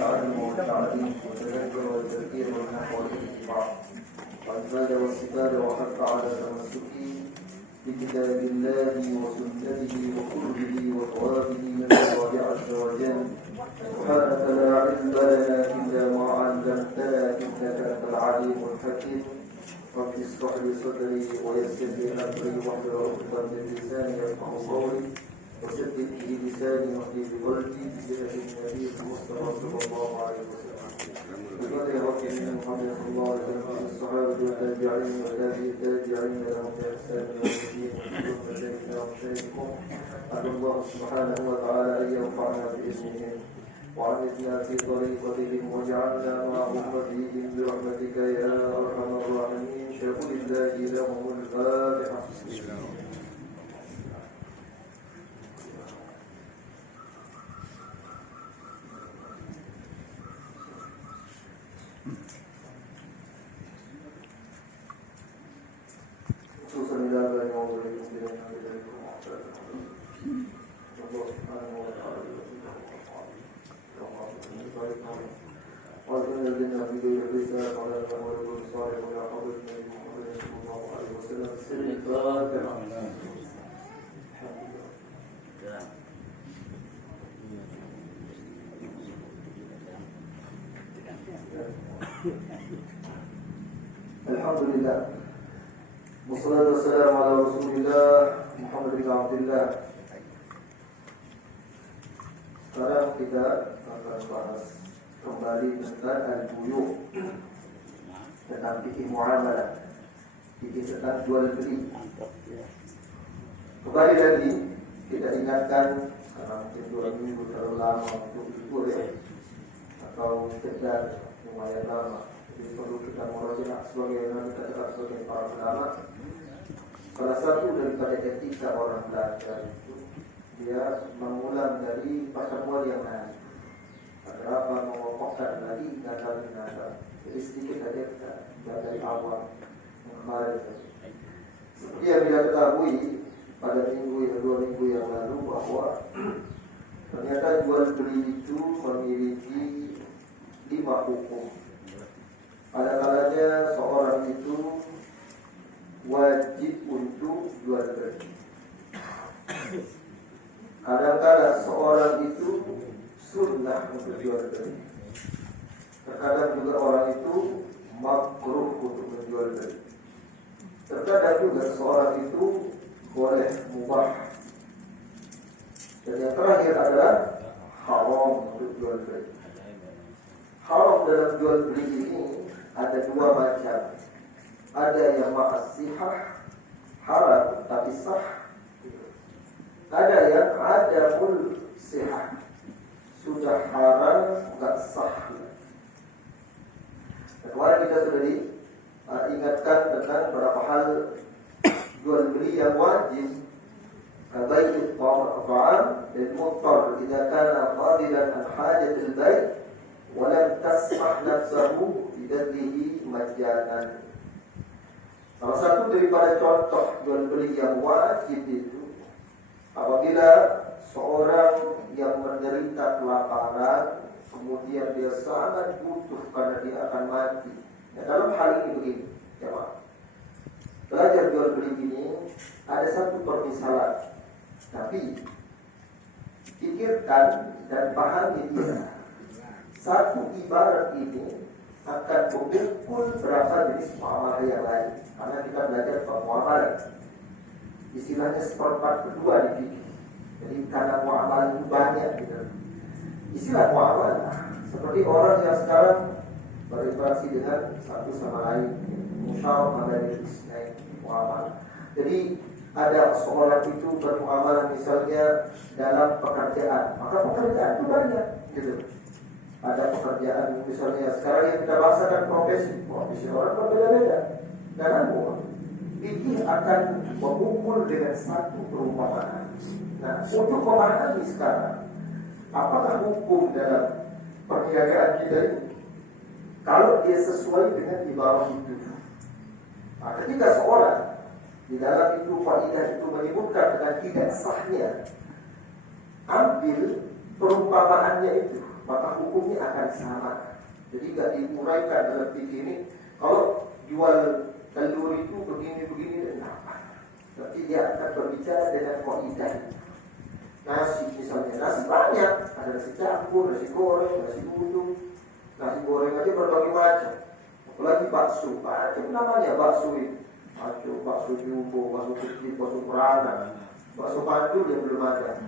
والتعلم والتعليم والتذكر والتذكير والنحو والاتباع والزاد والسداد وحث على تمسك بكتاب الله وسنته وقربه وثوابه من الله عز وجل. سبحانك لا علم لنا إلا ما علمتنا إنك أنت العليم الحكيم. رب اشرح لي صدري ويسر لي أمري واحلل عقدة من لساني يفقهوا قولي وشدد به لساني واهدي بقلبي بجاه النبي المصطفى صلى الله عليه وسلم. بقدر رب من محمد صلى الله عليه وسلم الصحابة والتابعين والتابعين لهم بإحسان إلى يوم الدين وكل مشايخنا ومشايخكم. أسأل الله سبحانه وتعالى أن ينفعنا بإذنهم وعمتنا في طريقتهم واجعلنا معهم وفيهم برحمتك يا أرحم الراحمين. شكر الله لهم الفاتحة. Alhamdulillah. Wassalatu wassalamu ala Rasulillah Muhammad bin Abdullah. Sekarang kita akan bahas kembali tentang al-buyu', tentang fikih muamalah, fikih tentang jual beli. Kembali lagi kita ingatkan, karena mungkin 2 minggu terlalu lama untuk libur ya, atau sekedar lumayan lama. Jadi perlu kita merajaah sebagaimana kita cakap sebagai para ulama. Salah satu daripada etika orang belajar itu dia mengulang dari pertemuan yang lain. Ada apa mengokohkan lagi nadar. Jadi sedikit saja kita dari awal kemarin. Seperti yang kita ketahui pada 2 minggu yang lalu bahwa ternyata jual beli itu memiliki 5 hukum. Pada kalanya seorang itu wajib untuk jual beli. Kadang-kadang seorang itu sunnah untuk jual beli. Terkadang juga orang itu makruh untuk menjual beli. Terkadang juga seorang itu boleh mubah. Dan yang terakhir adalah haram untuk jual beli. Haram dalam jual beli ini ada 2 macam. Ada yang ma'asihah, haram tapi sah. Ada yang adamul sihah, sudah haram tak sah. Kemarin kita sudah diingatkan tentang beberapa hal jual beli yang wajib. Kabai'ut ta'am dan muttar idza kana qadiran an hajatil bai' wa lam tasmah nafsuhu bidadlihi majjanan. Salah satu daripada contoh jual beli yang wajib itu apabila seorang yang menderita kelaparan kemudian dia sangat butuh karena dia akan mati. Ya, dalam hal ini begini, ya Pak. Belajar jual beli ini ada satu permisalan, tapi pikirkan dan pahami dia. Satu ibarat ini akan memukul berapa jenis muamalah yang lain. Karena kita belajar soal muamalah, istilahnya 1/4 di fikih. Jadi karena muamalah itu banyak gitu. Istilah muamalah seperti orang yang sekarang berinteraksi dengan satu sama lain, musyawarah dari muamalah. Jadi ada seorang itu bermuamalah misalnya dalam pekerjaan, maka pekerjaan itu banyak gitu. Ada pekerjaan misalnya sekarang yang kita bahasakan profesi orang berbeda-beda. Dan fikih akan mengumpul dengan satu perumpamaan. Nah, untuk memahami sekarang apakah hukum dalam perniagaan kita ini, kalau dia sesuai dengan ibarat itu. Nah, ketika seorang di dalam itu faidah itu menyebutkan dengan tidak sahnya, ambil perumpamaannya itu, maka hukumnya akan sama. Jadi nggak diuraikan dalam fikih ini. Kalau jual telur itu begini, nah, tapi dia akan berbicara dengan kaidah. Nasi misalnya, nasi banyak, ada nasi campur, nasi goreng, nasi uduk, nasi goreng aja berbagai macam. Apalagi bakso, macam namanya bakso itu. Bakso jumbo, bakso kecil, bakso peranan, bakso panjul yang belum ada.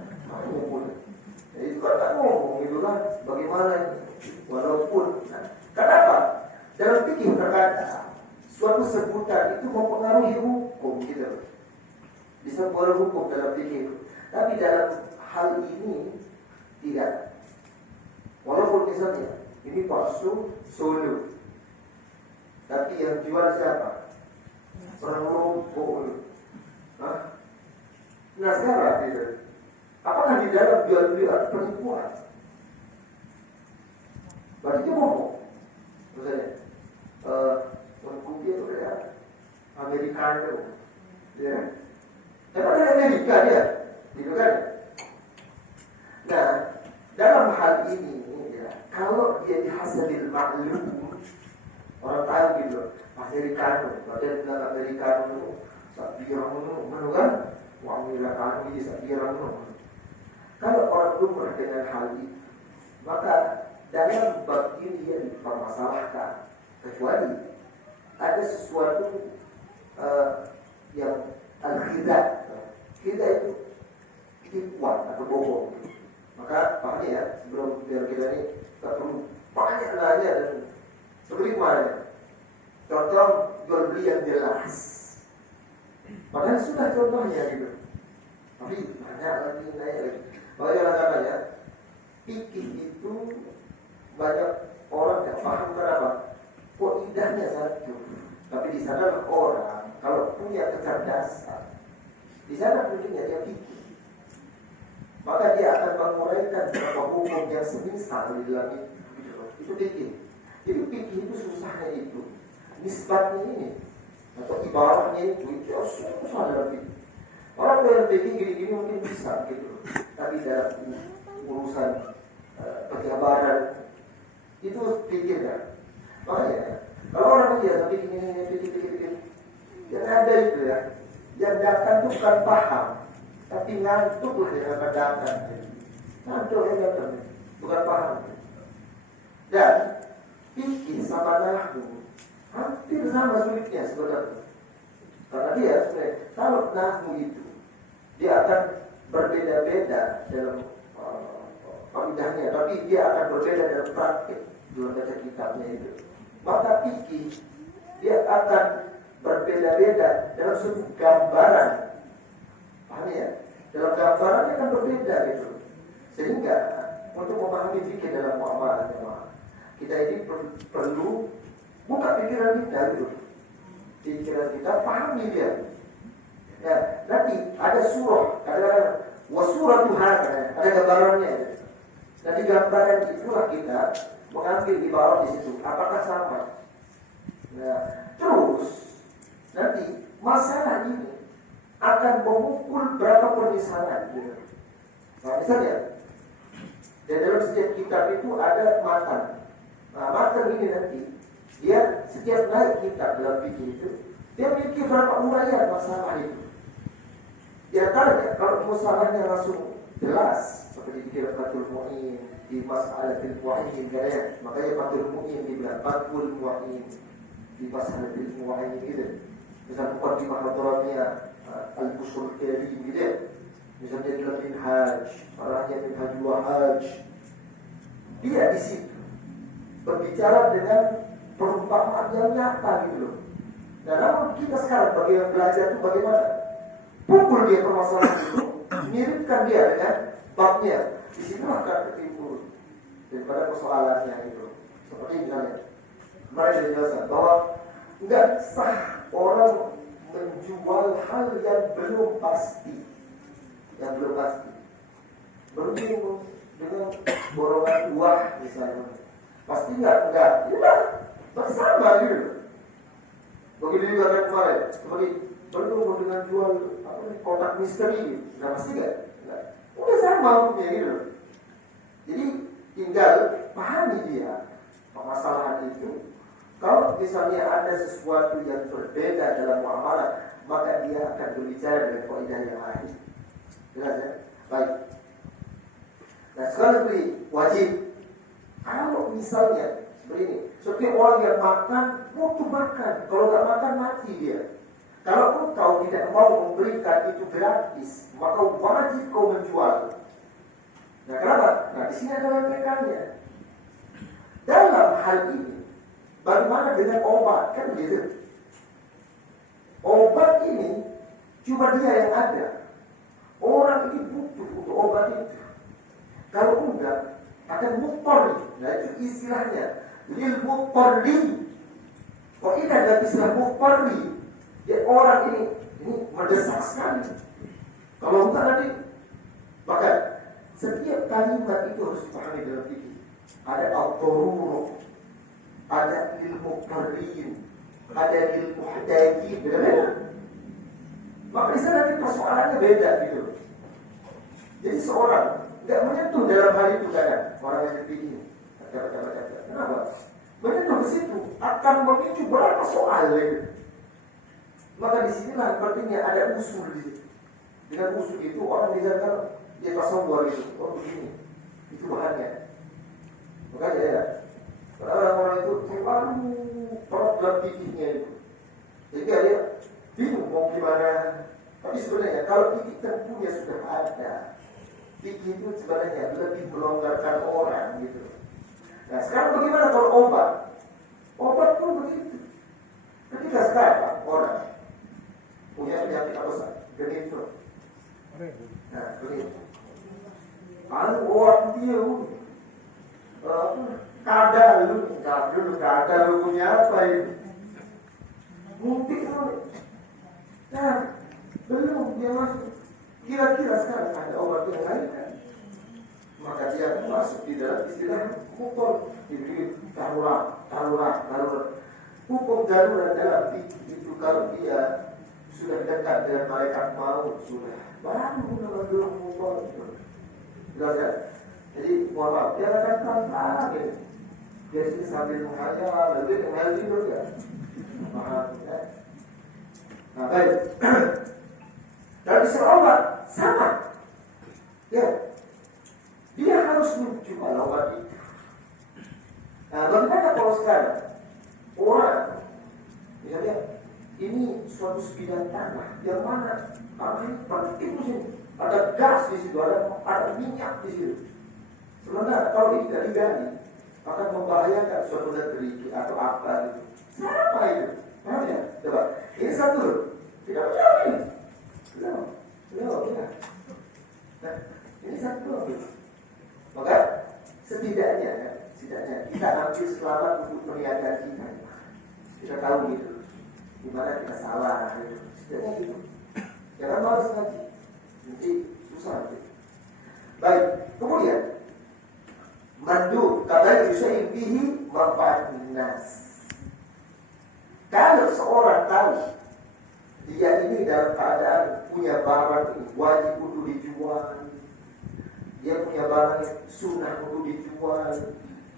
Jadi itu kan ngomong itu kan, bagaimana ini? Walaupun, kenapa? Dalam fikih terkadang suatu sebutan itu mempengaruhi hukum gitu. Bisa berhukum dalam fikih itu. Tapi dalam hal ini tidak. Walaupun misalnya ini bakso Solo, tapi yang jual siapa? Orang Lombok. Nah sekarang tidak. Apakah di dalam jual-jual penipuan? Berarti dia ngomong. Misalnya, kopi itu ya Americano, ya. Emang dari Amerika dia, gitu kan? Nah, dalam hal ini, ya, kalau dia dihasilkan maklum, orang tahu gitu, Americano, padahal bilang Americano, sabirang mana kan? Wangi lakanu ini sabirang mana? Kalau orang lumrah dengan hal itu, maka dalam bab ini dia dipermasalahkan, kecuali ada sesuatu yang al-khidah. Khidah itu tipuan atau bohong. Maka pahami ya, sebelum biar kita ini tak perlu banyak nanya dan seperti mana. Contoh jual beli yang jelas. Padahal sudah contohnya gitu. Tapi banyak lagi, naik lagi. Makanya katanya, fikih itu banyak orang tidak paham kenapa. Kok idahnya satu. Tapi di sana orang kalau punya kecerdasan, di sana punya dia fikih. Maka dia akan menguraikan beberapa hukum yang semisal di dalam itu fikih. Jadi fikih itu susahnya itu. Nisbatnya ini atau ibaratnya itu susah dalam fikih. Orang dalam fikih gini-gini mungkin bisa gitu. Tapi dalam urusan pejabaran itu fikih ya. Makanya kalau orang dia tapi ini fikir yang ada itu ya, yang datang itu bukan paham, tapi ngantuk lah yang akan datang. Ngantuk yang datang, bukan paham. Dan fikih sama nahwu hampir sama sulitnya sebenarnya. Karena dia sebenarnya kalau nahwu itu dia akan berbeda-beda dalam kaidahnya, tapi dia akan berbeda dalam praktik dalam baca kitabnya itu. Maka fikih dia akan berbeda-beda dalam sudut gambaran. Paham ya? Dalam gambaran dia akan berbeda gitu. Sehingga untuk memahami fikih dalam muamalah kita ini perlu buka pikiran kita gitu. Pikiran kita pahami dia. Ya, nanti ada surah, ada wasurah Tuhan, ada gambarannya. Nanti gambaran itulah kita mengambil ibarat di situ. Apakah sama? Nah, terus nanti masalah ini akan memukul berapa permisalan. Gitu. Nah, misalnya, di dalam setiap kitab itu ada matan. Nah, matan ini nanti dia setiap naik kitab dalam fikih itu, dia memiliki berapa uraian masalah itu. Dia tanya kalau masalahnya langsung jelas seperti di Fathul Mu'in, di Mas'alatul Mu'in, makanya Fathul Mu'in dibilang Fathul Mu'in, di Mas'alatul Mu'in gitu. Misalnya Muqaddimah Al-Dharamiyah, Al-Bushul Karim gitu. Misalnya dalam Minhaj, arahnya Minhaj Wahaj. Dia di situ berbicara dengan perumpamaan yang nyata gitu loh. Dan namun kita sekarang bagi yang belajar itu bagaimana? Pukul dia permasalahan itu, miripkan dia dengan babnya. Di situ akan ketimbul daripada persoalannya itu. Seperti misalnya, mereka dijelaskan bahwa enggak sah orang menjual hal yang belum pasti. Yang belum pasti. Berbingung dengan borongan uang misalnya. Pasti enggak. Ya, bersama gitu. Begitu juga kayak kemarin, seperti bertemu dengan jual kotak misteri, nah pasti enggak. Udah sama hukumnya gitu. Jadi tinggal pahami dia misalnya ada sesuatu yang berbeda dalam muamalah, maka dia akan berbicara dengan kaidah yang lain. Jelas ya? Baik. Nah, sekarang seperti wajib. Kalau misalnya seperti ini, seperti orang yang makan, butuh makan. Kalau nggak makan, mati dia. Kalau engkau tidak mau memberikan itu gratis, maka wajib kau menjual. Nah, kenapa? Nah, di sini ada lantekannya. Dalam hal ini, bagaimana dengan obat? Kan begitu. Obat ini cuma dia yang ada. Orang ini butuh untuk obat itu. Kalau enggak, akan mutorri. Nah, itu istilahnya. Lil mutorri. Kok ini ada istilah mutorri? Ya, orang ini mendesak sekali. Kalau enggak nanti, bahkan setiap kalimat itu harus dipahami dalam fikih. Ada autoruro, ada ilmu muqarrin, ada ilmu muhdajin, beda-beda. Maka di sana nanti persoalannya beda gitu. Jadi seorang nggak menyentuh dalam hal itu kan orang yang fikih. Kenapa? Menyentuh ke situ akan memicu berapa soal gitu. Maka disinilah pentingnya ada usul di situ. Dengan usul itu orang bisa kan dia tasawwur gitu. Oh begini, itu bahannya. Makanya ya, orang-orang itu terlalu perut dalam fikihnya itu. Sehingga dia bingung mau gimana. Tapi sebenarnya kalau fikih tentunya sudah ada. Fikih itu sebenarnya lebih melonggarkan orang gitu. Nah sekarang bagaimana kalau obat? Obat pun begitu. Ketika sekarang orang punya penyakit apa sih? Genit. Nah, genit. Kalau orang dia kadal lu punya apa ini? Mungkin nah, belum dia masuk. Kira-kira sekarang ada obat yang lain kan? Maka dia masuk di dalam istilah hukum. Jadi darurat. Hukum darurat dalam fikih itu kalau dia sudah dekat dengan malaikat maut sudah baru mengambil hukum itu. Jelas ya? Jadi mohon maaf, dia akan pelan-pelan gitu. Dia sini sambil menghayal, lebih menghayal tidur ya. Paham ya? Nah baik. Dan istilah obat sama. Ya. Dia harus menjual obat itu. Nah bagaimana kalau sekarang orang misalnya ini suatu sebidang tanah yang mana ini penting di sini, ada gas di situ, ada minyak di situ. Sementara kalau ini tidak digali akan membahayakan suatu negeri atau apa gitu. Siapa itu? Paham ya? Coba. Ini satu, tidak menjawab ini. Belum. Nah, ini satu. Maka setidaknya kita ambil selamat untuk perniagaan kita. Kita tahu gitu. Di mana kita salah gitu. Setidaknya gitu. Jangan malas lagi. Nanti susah gitu. Baik, kemudian mandu kabar yusain bihi manfaat nas. Kalau seorang tahu dia ini dalam keadaan punya barang ini wajib untuk dijual, dia punya barang ini sunnah untuk dijual,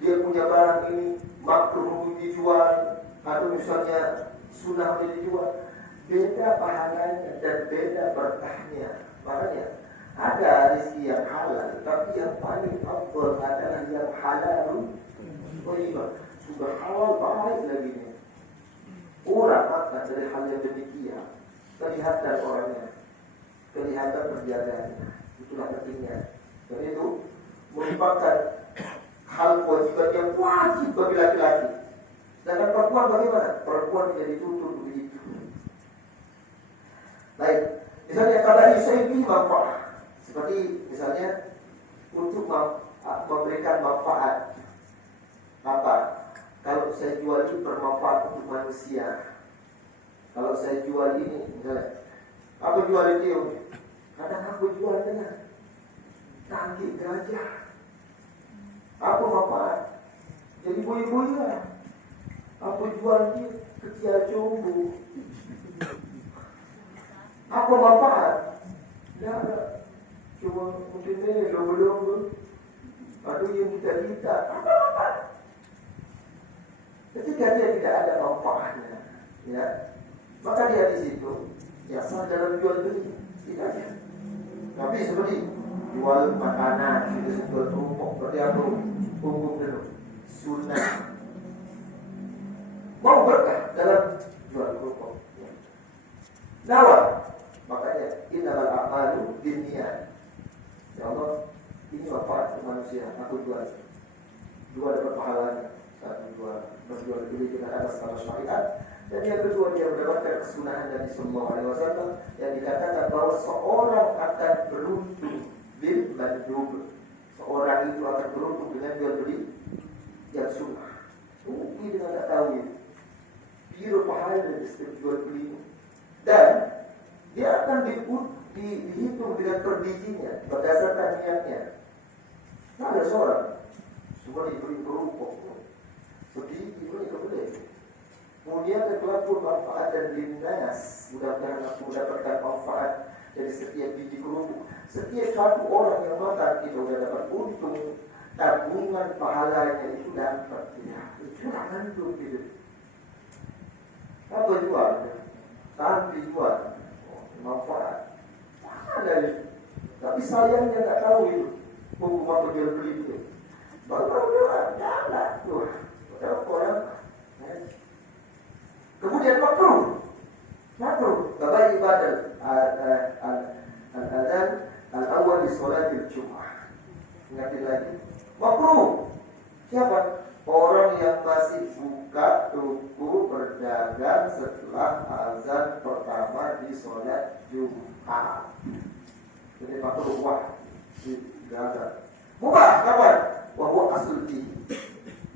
dia punya barang ini makruh untuk dijual, atau misalnya sunnah untuk dijual, beda pahalanya dan beda berkahnya. Makanya ada rezeki yang halal, tapi yang paling afdal adalah yang halal. Sudah halal baik lagi nih. Orang makan dari hal yang demikian, kelihatan orangnya, kelihatan perjalanannya. Itulah pentingnya. Dan itu merupakan hal kewajiban yang wajib bagi laki-laki. Dan perempuan bagaimana? Perempuan tidak dituntut begitu. Baik, misalnya kalau yusaimi manfaat, seperti misalnya untuk memberikan manfaat apa? Kalau saya jual ini bermanfaat untuk manusia. Kalau saya jual ini, misalnya, aku jual ini, kadang aku jual dengan kaki gajah. Apa manfaat? Jadi bui-bui lah. Aku jual ini kecil jumbo. Apa manfaat? Tidak ada. Cuma mungkin ini lomba-lomba. Aduh yang kita. Apa manfaat? Ketika dia tidak ada Ya, maka di hadis itu ya sah dalam jual beli tidak ada. Tapi seperti jual makanan, itu jual kerupuk, berarti apa? Hukum dulu sunnah. Mau berkah dalam jual kerupuk. Nawar, makanya innamal a'malu binniyat. Ya Allah, ini manfaat manusia, aku jual dapat pahalanya. Satu berjual beli dengan atas nama syariat. Dan yang kedua dia mendapatkan kesunahan Nabi Sallallahu Alaihi Wasallam yang dikatakan bahwa seorang akan beruntung bil mandub. Seorang itu akan beruntung dengan jual beli yang sunnah. Mungkin dengan tak tahu itu. Biru pahala dari setiap jual beli. Dan dia akan dihitung dengan per bijinya berdasarkan niatnya. Nah, ada seorang semua diberi kerupuk, sedikit diberi kemudian. Kemudian terkelapur manfaat dan lintas. Mudah-mudahan aku mendapatkan manfaat dari setiap biji kerupuk. Setiap satu orang yang makan kita sudah dapat untung. Tabungan pahalanya itu dapat. Ya, itu ngantuk gitu. Apa jual? Tanpa jual. Manfaat. Ada. Tapi sayangnya tak tahu itu. Hukum apa jual beli itu. Baru jual, jangan tuh. Berapa orang? Kemudian makruh, bagai ibadah al-adzan al-awwal di sholatil Jum'ah. Ingatin lagi, makruh. Siapa? Orang yang masih buka toko berdagang setelah azan pertama di sholat Jum'ah. Jadi makruh di dagang. Mubah kawan, wahwa asli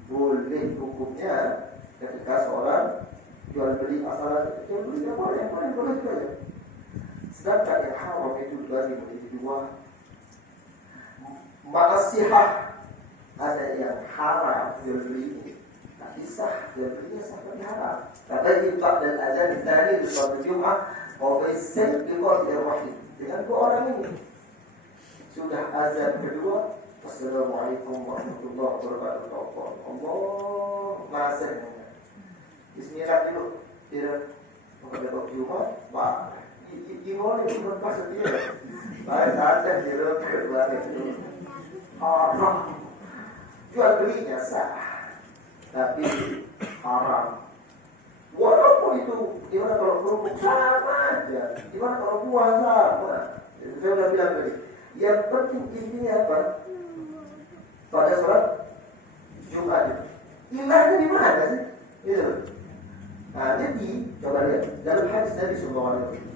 boleh hukumnya ketika seorang jual beli asalan, jual beli yang boleh saja. Sedangkan yang haram itu dibagi menjadi dua. Ma'asihah, ada yang haram jual beli, tapi sah jual belinya sah tapi haram. Kata infak dan azan tadi di suatu Jumat, wafaisir biqadir wahid. Dengan dua orang ini sudah azan kedua, Assalamualaikum warahmatullahi wabarakatuh. Allah masih. Bismillah dulu, dia menghadap Jumat, Pak. Gimana itu berpas dia? Baik ada dia berbalik itu. Haram. Jual belinya sah, tapi haram. Walaupun itu gimana kalau kerupuk sama aja, gimana kalau buah sama. Saya sudah bilang tadi. Yang penting intinya apa? Pada sholat Jumat itu. Ilahnya di mana sih? Itu. Nah, jadi coba lihat dalam hadis Nabi Sallallahu Alaihi Wasallam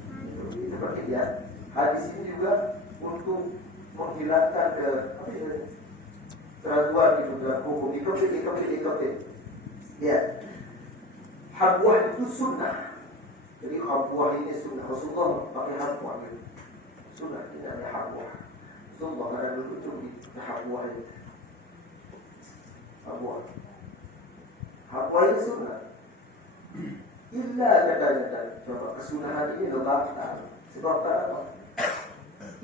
seperti dia, hadis ini juga untuk menghilangkan keraguan itu dalam hukum ikut. Ya, habwah itu sunnah. Jadi habwah ini sunnah. Rasulullah pakai habwah itu sunnah, tidak ada habwah. Rasulullah ada berkucuk di habwah itu. Habwah itu sunnah. Illa kadang-kadang coba kesunahan ini batal. Sebab apa?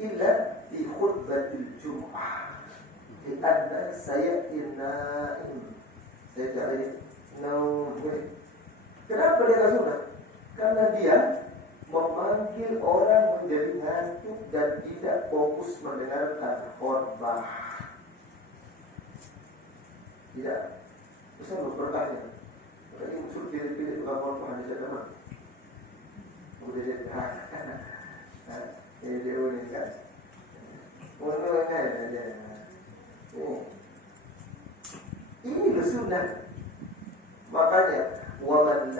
Illa di khutbatil Jum'ah. Karena saya inaim. Saya cari kenapa dia sunnah? Karena dia memanggil orang menjadi ngantuk dan tidak fokus mendengarkan khutbah. Tidak. Bisa berkahnya. Tadi usul pilih-pilih tukang khutbah di sana. Udah jadi ini dia ini kan. Ini sunnah. Makanya waman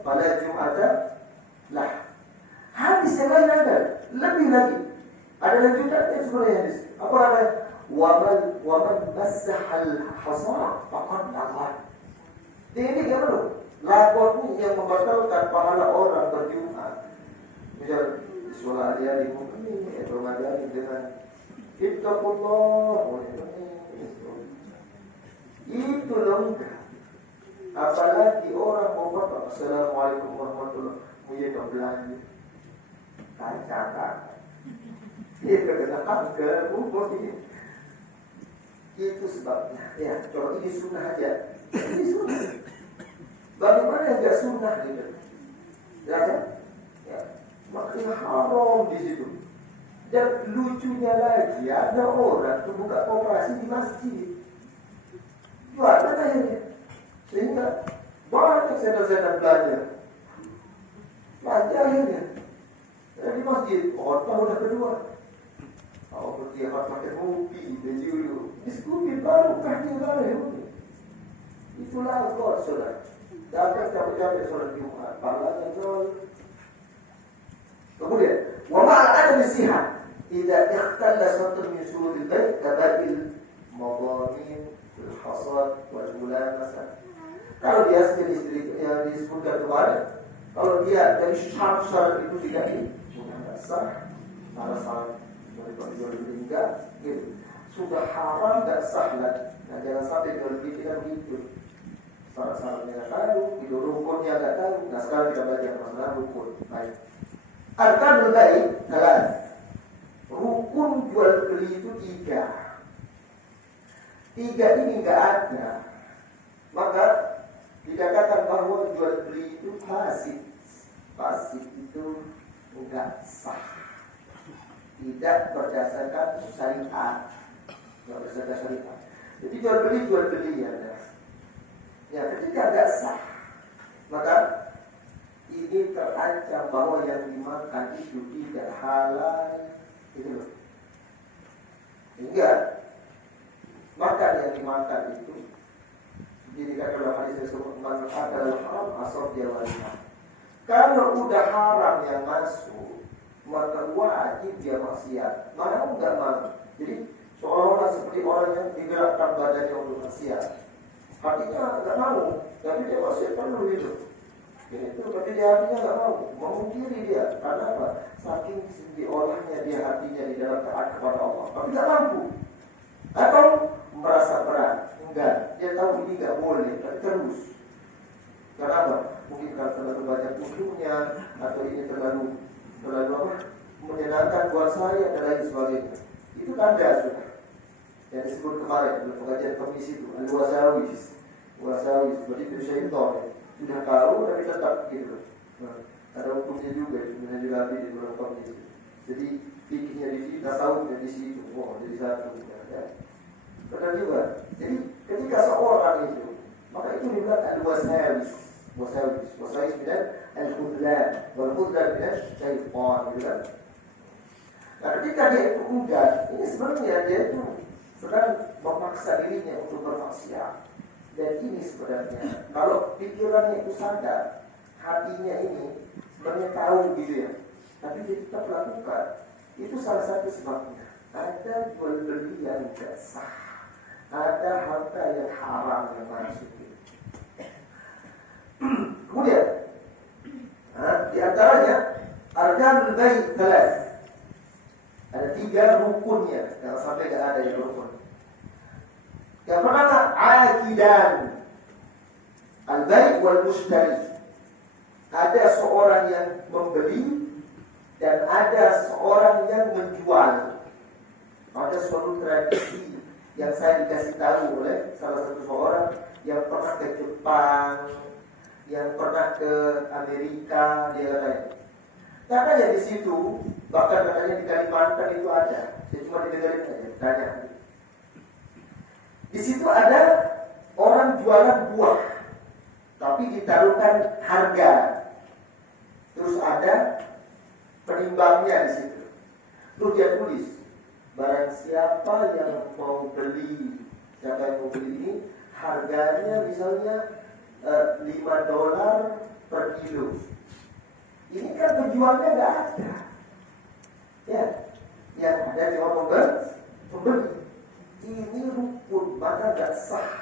pada Jum'atan lah. Hadis yang lain ada, lebih lagi. Ada lanjutannya sebenarnya hadis. Apa namanya? Waman masahal hasa faqad Allah. Ini gimana? Lakon yang membatalkan pahala orang berjum'ah. Misal sholat dia di mukmin, Ramadan dengan ittaqullah. Itu lengkap. Apalagi orang mau berkata Assalamualaikum warahmatullahi wabarakatuh. Belanja kacang. Dia kena angka umur ini. Itu sebabnya. Ya, coba ini sunnah aja. Ini sunnah. Bagaimana yang gak sunnah gitu? Ya kan? Ya. Makanya haram di situ. Dan lucunya lagi, ada orang tuh buka koperasi di masjid. Jualan akhirnya. Sehingga banyak setan-setan belanja. Belanja akhirnya. Di masjid, khotbah udah kedua. Kalau pergi pakai kopi, baju, diskusi baru kahnya baru. Itulah kau saudara. Dapat capek-capek sholat Jumat, pahalanya nol. Kemudian, wa ma'al adami sihat. Idza ikhtalla satr min syurul bait kaba'il madhamin fil hasad wal mulamasa. Kalau dia istri yang disebutkan kemarin, kalau dia dari syarat itu tidak sudah sah, salah dari jual beli enggak, gitu. Sudah haram dan sah lagi. Nah, jangan sampai jual beli kita begitu. Syarat-syaratnya nggak tahu, itu rukunnya nggak tahu. Nah, sekarang kita belajar masalah rukun. Baik. Arkanul baik, salah. Rukun jual beli itu 3. 3 ini nggak ada, maka dikatakan bahwa jual beli itu fasik. Fasik itu enggak sah. Tidak berdasarkan syariat. Tidak berdasarkan syariat. Jadi jual beli ya. Ya, ketika enggak sah, maka ini terancam bahwa yang dimakan itu tidak halal. Itu loh. Hingga makan yang dimakan itu jadi kalau hadis tersebut man akala haram asab dia walima. Kalau udah haram yang masuk, maka wajib dia maksiat. Mana enggak mau. Jadi seolah-olah seperti orang yang digerakkan badannya untuk maksiat. Hatinya enggak mau, tapi dia maksiat perlu itu. Itu berarti dia hatinya enggak mau diri dia. Karena apa? Saking diolahnya dia hatinya di dalam taat kepada Allah. Tapi enggak mampu. Atau merasa berat. Enggak, dia tahu ini enggak boleh, tapi terus. Kenapa? Mungkin karena terlalu banyak ujungnya, atau ini terlalu apa? Menyenangkan buat saya dan lain sebagainya. Itu tanda sudah. Yang disebut kemarin dalam pengajian komisi itu, al-wasawis, seperti itu syaitan. Sudah tahu tapi tetap gitu. Nah, ada hukumnya juga, sebenarnya juga di dalam komisi. Jadi fikihnya di sini, tasawufnya di situ, jadi satu. Ya. Benar juga. Jadi ketika seorang itu, maka itu dibilang al-wasawis dan al-khudlan. Wal-khudlan dan syaitan, gitu kan. Nah, ketika dia itu enggan, ini sebenarnya dia itu sedang memaksa dirinya untuk bermaksiat. Dan ini sebenarnya, kalau pikirannya itu sadar, hatinya ini sebenarnya tahu gitu ya, tapi dia tetap lakukan. Itu salah satu sebabnya. Ada jual beli yang tidak sah, ada harta yang haram yang masuk. Kemudian, di antaranya arkanul bait 3. Ada 3 rukunnya. Jangan sampai tidak ada yang rukun. Yang pertama, akidan al-bait wal mushtari. Ada seorang yang membeli dan ada seorang yang menjual. Ada suatu tradisi yang saya dikasih tahu oleh salah satu seorang yang pernah ke Jepang, yang pernah ke Amerika, dia katanya. Katanya di situ, bahkan katanya di Kalimantan itu ada. Saya cuma didengarin aja, tanya. Di situ ada orang jualan buah, tapi ditaruhkan harga. Terus ada penimbangnya di situ. Terus dia tulis, barang siapa yang mau beli, ini harganya misalnya $5 per kilo. Ini kan penjualnya nggak ada, ya, yang ada cuma pembeli. Ini rukun, maka nggak sah.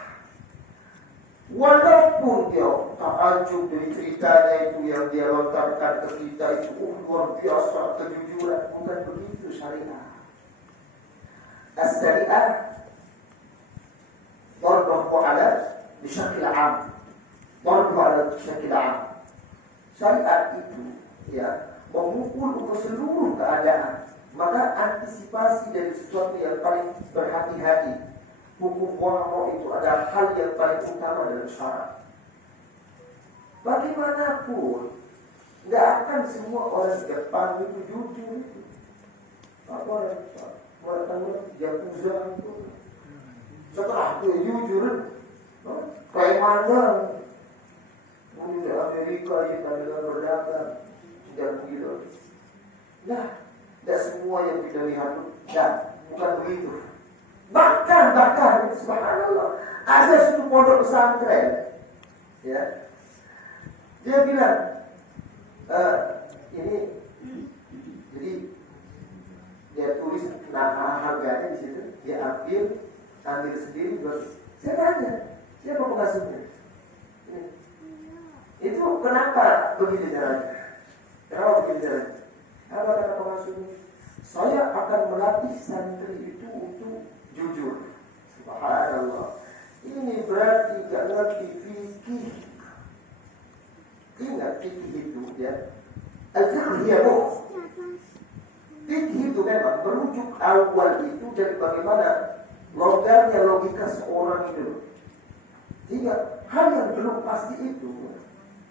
Walaupun dia takjub dari ceritanya itu yang dia lontarkan ke kita itu luar biasa kejujuran, bukan begitu syariat. As-syariah darbu ala bisyakil am. Darbu ala bisyakil am. Syariat itu ya memukul untuk seluruh keadaan. Maka antisipasi dari sesuatu yang paling berhati-hati. Hukum waro itu adalah hal yang paling utama dalam syarat. Bagaimanapun, nggak akan semua orang Jepang itu jujur itu. Apa orang Yakuza itu setelah itu jujur, kayak mana? Di Amerika yang adalah berdagang dan begitu. Nah, tidak semua yang kita lihat bukan begitu. Bahkan, subhanallah, ada satu pondok pesantren, ya, dia bilang, ini, jadi dia tulis harganya di situ, dia ambil sendiri, saya tanya, siapa pengasuhnya? Itu kenapa begitu caranya? Kenapa begitu caranya? Apa kata pengasuhnya? Saya akan melatih santri itu untuk jujur. Subhanallah. Ini berarti gak ngerti fikih. Ingat fikih itu ya. Al-fiqh hiyamuh. Fikih itu memang merujuk awal itu dari bagaimana logikanya logika seorang itu. Jika hal yang belum pasti itu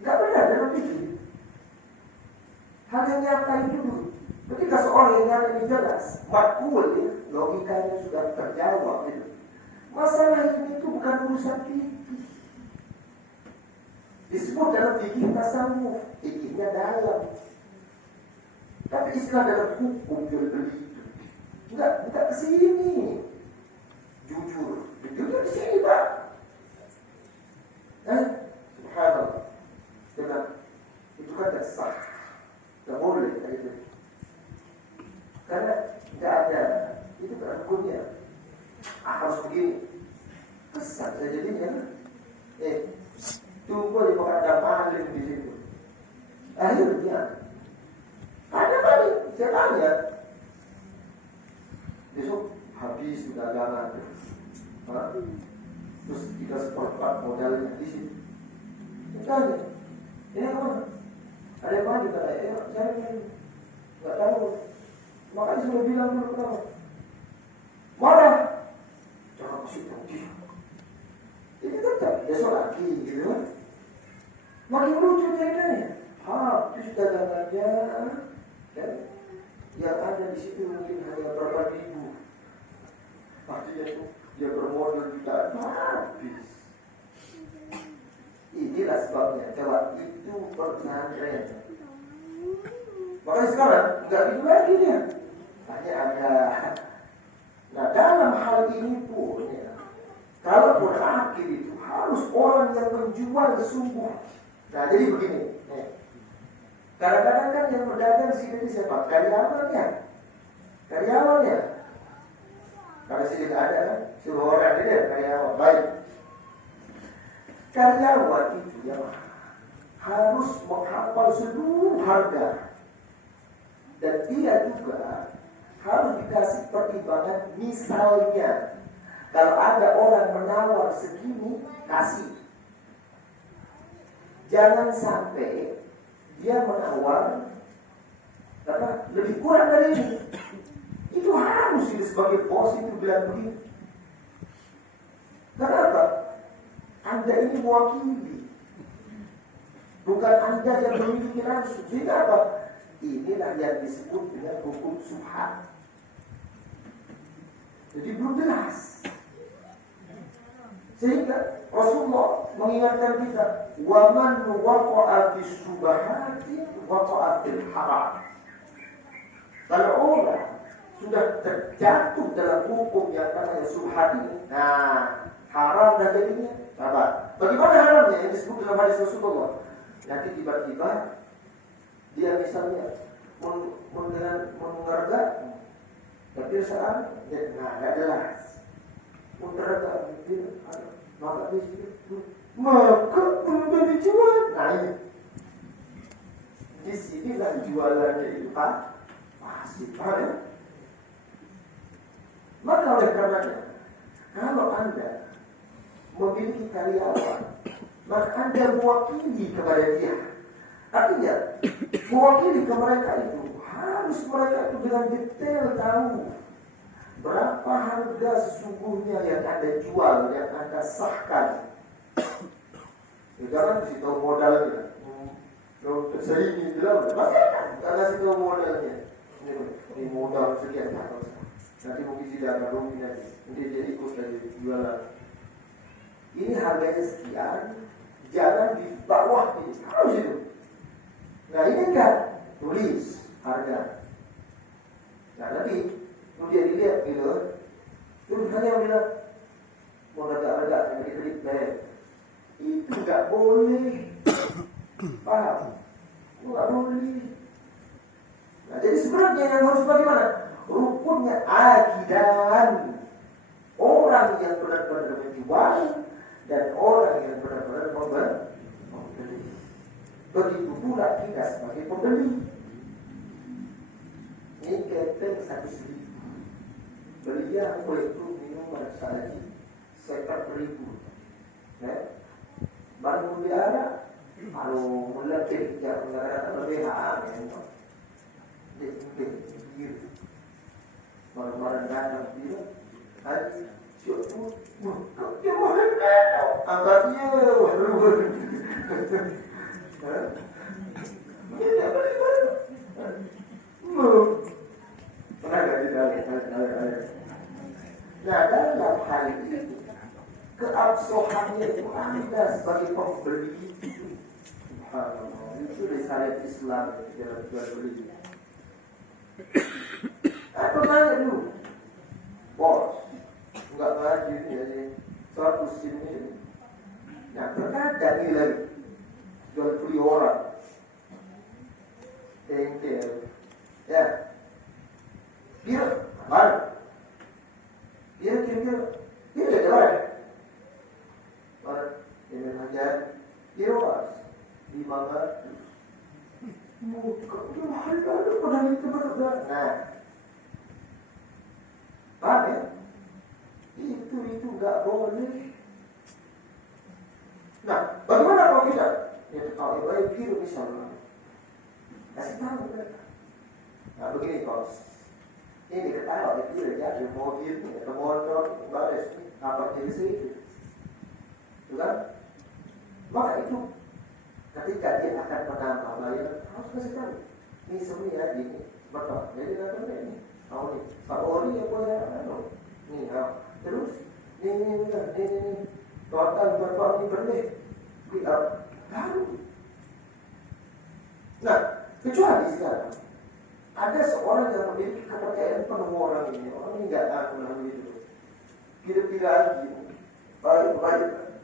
gak benar dalam fikih. Hal yang nyata itu dulu. Ketika seorang yang nyata ini jelas, makul ya, logikanya sudah terjawab gitu. Masalah ini itu bukan urusan fikih. Disebut dalam fikih tasawuf, fikihnya dalam. Tapi istilah dalam hukum jual beli itu enggak ke sini. Jujur di sini Pak. Subhanallah. Sebab itu kan tidak sah. Tidak boleh itu. Karena tidak ada itu kan hukumnya. Harus begini. Kesal saya jadinya. Tunggu di ada maling di situ. Akhirnya ada maling. Saya tanya. Besok habis dagangan. Terus kita seperempat modalnya di situ. Saya tanya. Ini apa? Ada yang maju tanya. Saya nggak tahu. Makanya saya bilang dulu pertama. Marah. Jangan masih pergi. Ini tetap besok lagi gitu kan. Makin lucu ceritanya. Habis dagangannya dan yang ada di situ mungkin hanya berapa ribu. Artinya itu dia bermodal jutaan habis. Inilah sebabnya. Coba itu pesantren. Makanya sekarang nggak gitu lagi dia. Hanya ada. Nah dalam hal ini pun ya, kalau berakhir itu harus orang yang menjual sungguh. Nah jadi begini. Kadang-kadang kan yang berdagang di sini siapa? Karyawannya. Kalau sini tidak ada kan, suruh orang ini karyawan. Baik. Karyawan itu ya harus menghafal seluruh harga. Dan dia juga harus dikasih pertimbangan. Misalnya kalau ada orang menawar segini, kasih. Jangan sampai dia menawar lebih kurang dari ini. Itu harus ini sebagai bos itu bilang begini. Kenapa? Anda ini mewakili, bukan Anda yang memiliki langsung. Jadi apa? Inilah yang disebut dengan hukum subhan. Jadi belum jelas. Sehingga Rasulullah mengingatkan kita, waman waqa'a fi syubhati waqa'a fil haram. Kalau orang sudah terjatuh dalam hukum yang namanya subhat ini, nah haram dah jadinya. Sabar. Bagaimana haramnya yang disebut dalam hadis Rasulullah? Nanti tiba-tiba dia misalnya mengerga, tapi saat nggak jelas. Mengerga, maka belum dijual. Nah ini, di sinilah jualannya itu pasti ya. Maka oleh karenanya, kalau Anda memiliki karyawan, maka Anda mewakili kepada dia. Artinya, mewakili ke mereka itu harus mereka itu dengan detail tahu berapa harga sesungguhnya yang Anda jual, yang Anda sahkan. Jangan kasih tahu modalnya. Kalau sering bilang, masih kan kasih tahu modalnya. Ini modal sekian. Nanti mungkin tidak ada rugi nanti. Nanti dia ikut dari jualan. Ini harganya sekian, jangan di bawah ini. Harus itu. Nah ini kan tulis harga. Nah nanti dia dilihat gitu. Terus hanya bilang mau harga yang dikredit itu nggak boleh. Paham? Nggak boleh. Nah jadi sebenarnya yang harus bagaimana? Rukunnya akidan. Orang yang benar-benar menjual dan orang yang benar-benar membeli. Begitu pula kita sebagai pembeli. Ini keteng 1.000. Beli yang boleh itu minum pada lagi 4.000. Ya, baru biara, kalau mulai kerja negara lebih hal, gitu. Barang-barang datang dia, hari cukup, dia makan angkatnya, dia beli barang. Pernah gak di Nah dalam hal itu keabsahannya itu Anda sebagai pembeli itu dari syariat Islam dalam jual beli. Atau tanya dulu, bos, enggak ngaji ini, satu sini. Nah terkadang ini lagi jual beli orang, bengkel, ya. Dia, mana? Dia kira-kira, dia ada mana? Mana? Dia mengajar, dia was, 500. Muka, dia mahal ada pada itu benar. Nah, paham ya? Itu nggak boleh. Nah, bagaimana kalau kita? Ya, kalau baik kira misalnya, kasih tahu mereka. Nah, begini bos. Ini diketahui dia jadi mobil, ada motor, baris, apa jenis itu, kan? Maka itu ketika dia akan menambah bayar, harus kasih tahu. Ini semuanya ini, betul. Jadi nanti ini, tahu nih, Saori yang boleh ada, nih, terus, ini, total berapa ini beli, baru. Nah, kecuali sekarang. Ada seorang yang memiliki kepercayaan penuh orang ini nggak akan itu. Kira-kira lagi, baik,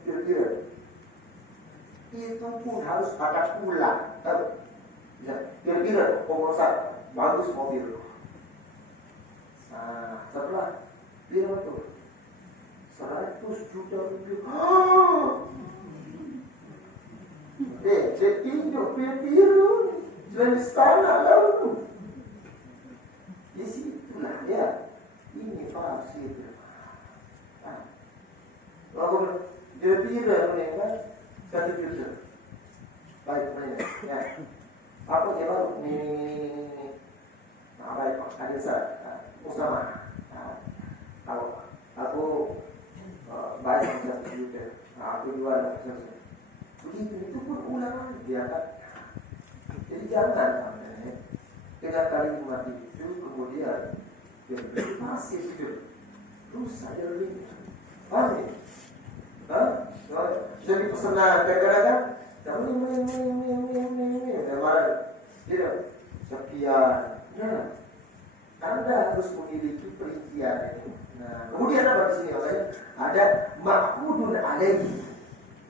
kira-kira. Itu pun harus akad ulang. Ya, kira-kira pengusaha bagus mobil. Nah, setelah dia betul 100 juta rupiah. Dia tinjau biru, selain istana lalu. Di situlah ya, ini fasih. Lalu dia tidak menengah 1 juta. Baik, ya. Apa dia baru? Ini. Nah, baik, ada saya Usama. Kalau aku baik 1 juta, aku jual 1 juta. Begitu itu pun ulangan dia kan. Jadi jangan dengan kali mati itu kemudian masih itu terus saya lebih paham jadi pesanan kadang-kadang kamu ini tidak sekian. Nah Anda harus memiliki perincian itu. Nah kemudian apa di sini ada maqudun alaihi.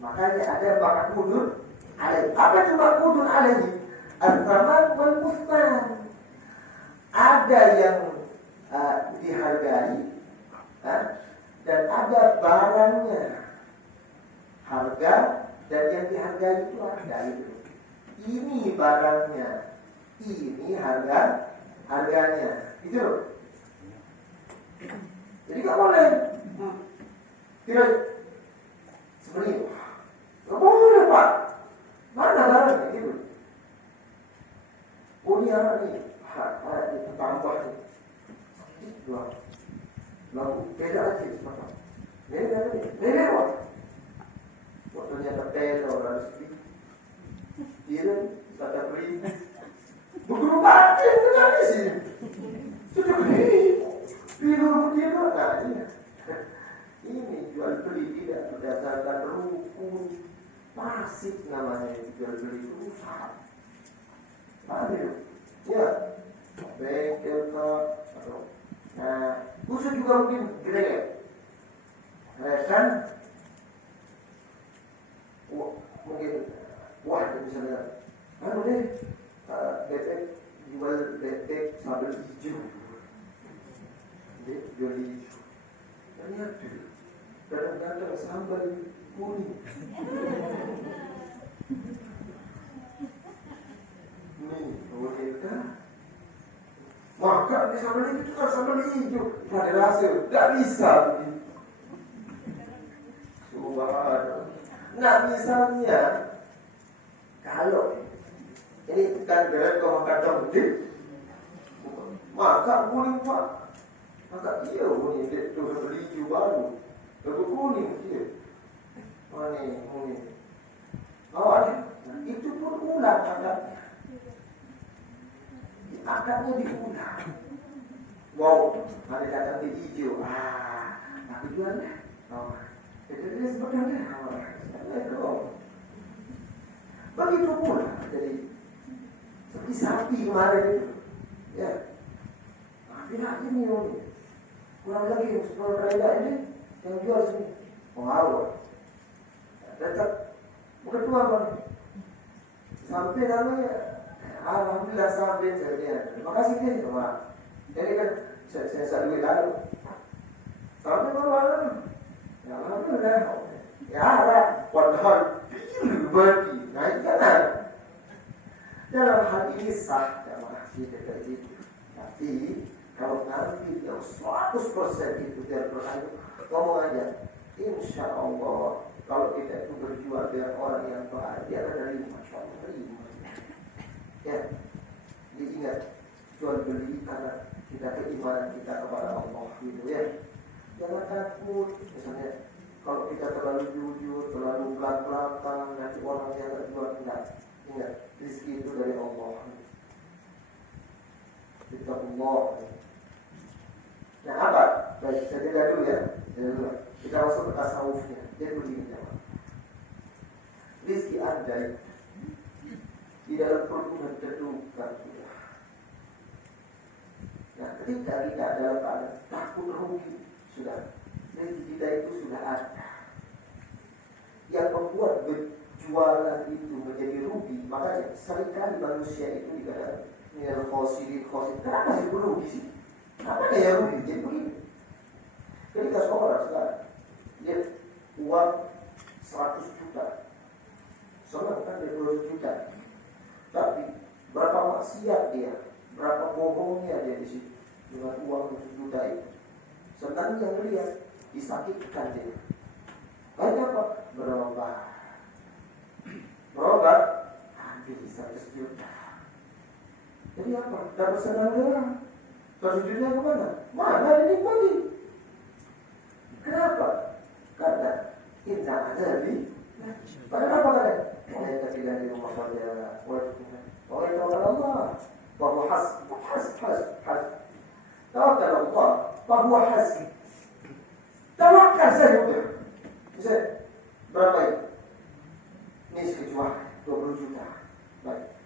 Makanya ada maqudun alaihi. Apa itu maqudun alaihi? Al-thaman wal mustan. Ada yang dihargai dan ada barangnya. Harga dan yang dihargai itu ada itu. Ini barangnya, ini harganya. Gitu loh. Jadi nggak boleh. Tidak seperti itu. Nggak boleh Pak. Mana barangnya gitu. Oh ini apa nih? Itu tambah nih. Dua. Lalu beda aja seperti. Beda nih. Beda apa? Waktunya berbeda orang sedikit. sih. Sudah beli. Biru dia mana? Ini jual beli tidak berdasarkan rukun. Pasif namanya jual beli itu rusak. Aduh, ya, bengkel atau, nah, khusus juga mungkin Grab, kan? Mungkin, misalnya, deh, bebek jual bebek sambal hijau, jual hijau, ternyata kadang-kadang sambal kuning. Bolehkah? Maka di sambal itu kan sambal hijau, ada hasil, tak bisa. Subhanallah. Nah misalnya, kalau ini kan berat kau makan dongdek, maka kuning pak, maka iya kuning itu beli hijau baru, lalu kuning dia, kuning. Awalnya itu pun ulang akadnya. Akadnya diulang. Wow, ada datang di hijau. Aku jualnya. Itu dia sebenarnya. Begitu pula. Jadi seperti sapi kemarin itu. Ya. Lagi nih kurang lagi 10 reda ini yang jual sini. Wow. Tetap bukan tua bang. Sampai namanya alhamdulillah sampai saya. Terima kasih dia. Jadi kan saya duit lalu. Sampai malam. Ya alhamdulillah. Ya ada padahal berarti naik kanan. Dalam hal ini sah jamaah kita itu. Tapi kalau nanti yang 100% itu dia berani ngomong aja. Insya Allah kalau kita itu berjual dengan orang yang bahagia dari Masya Allah terima. Ya, diingat jual beli karena kita keimanan kita kepada Allah gitu ya. Jangan takut misalnya kalau kita terlalu jujur, terlalu belak-belakan nanti orang yang terjual tidak. Ingat rezeki itu dari Allah. Kita Allah. Nah apa? Baik, saya tidak dulu ya. Kita masuk ke tasawufnya. Dia begini jemaah. Rizki Anda di dalam perut menentukan kita. Nah, ketika kita dalam keadaan takut rugi, sudah rezeki kita itu sudah ada. Yang membuat berjualan itu menjadi rugi, makanya seringkali manusia itu dikatakan minal khosirin. Kenapa sih rugi sih? Apa yang rugi? Jadi begini. Ketika seorang sekarang dia uang 100 juta, senang kan dia 200 juta. Tapi berapa maksiat dia, berapa bohongnya dia di situ dengan uang 100 juta itu. Senang yang lihat, disakitkan dia. Banyak apa? Berobat, habis 100 juta. Jadi apa? Dapat senang dia. 100 juta kemana? Mana dinikmati? Kenapa? Karena kita ada di. Padahal apa kan? Kita tidak di rumah saja. Oh itu Allah. Bahwa has. Tawakal Allah. Bahwa has. Tawakal saja. Bisa berapa ini? Ini sejual 20 juta. Baik.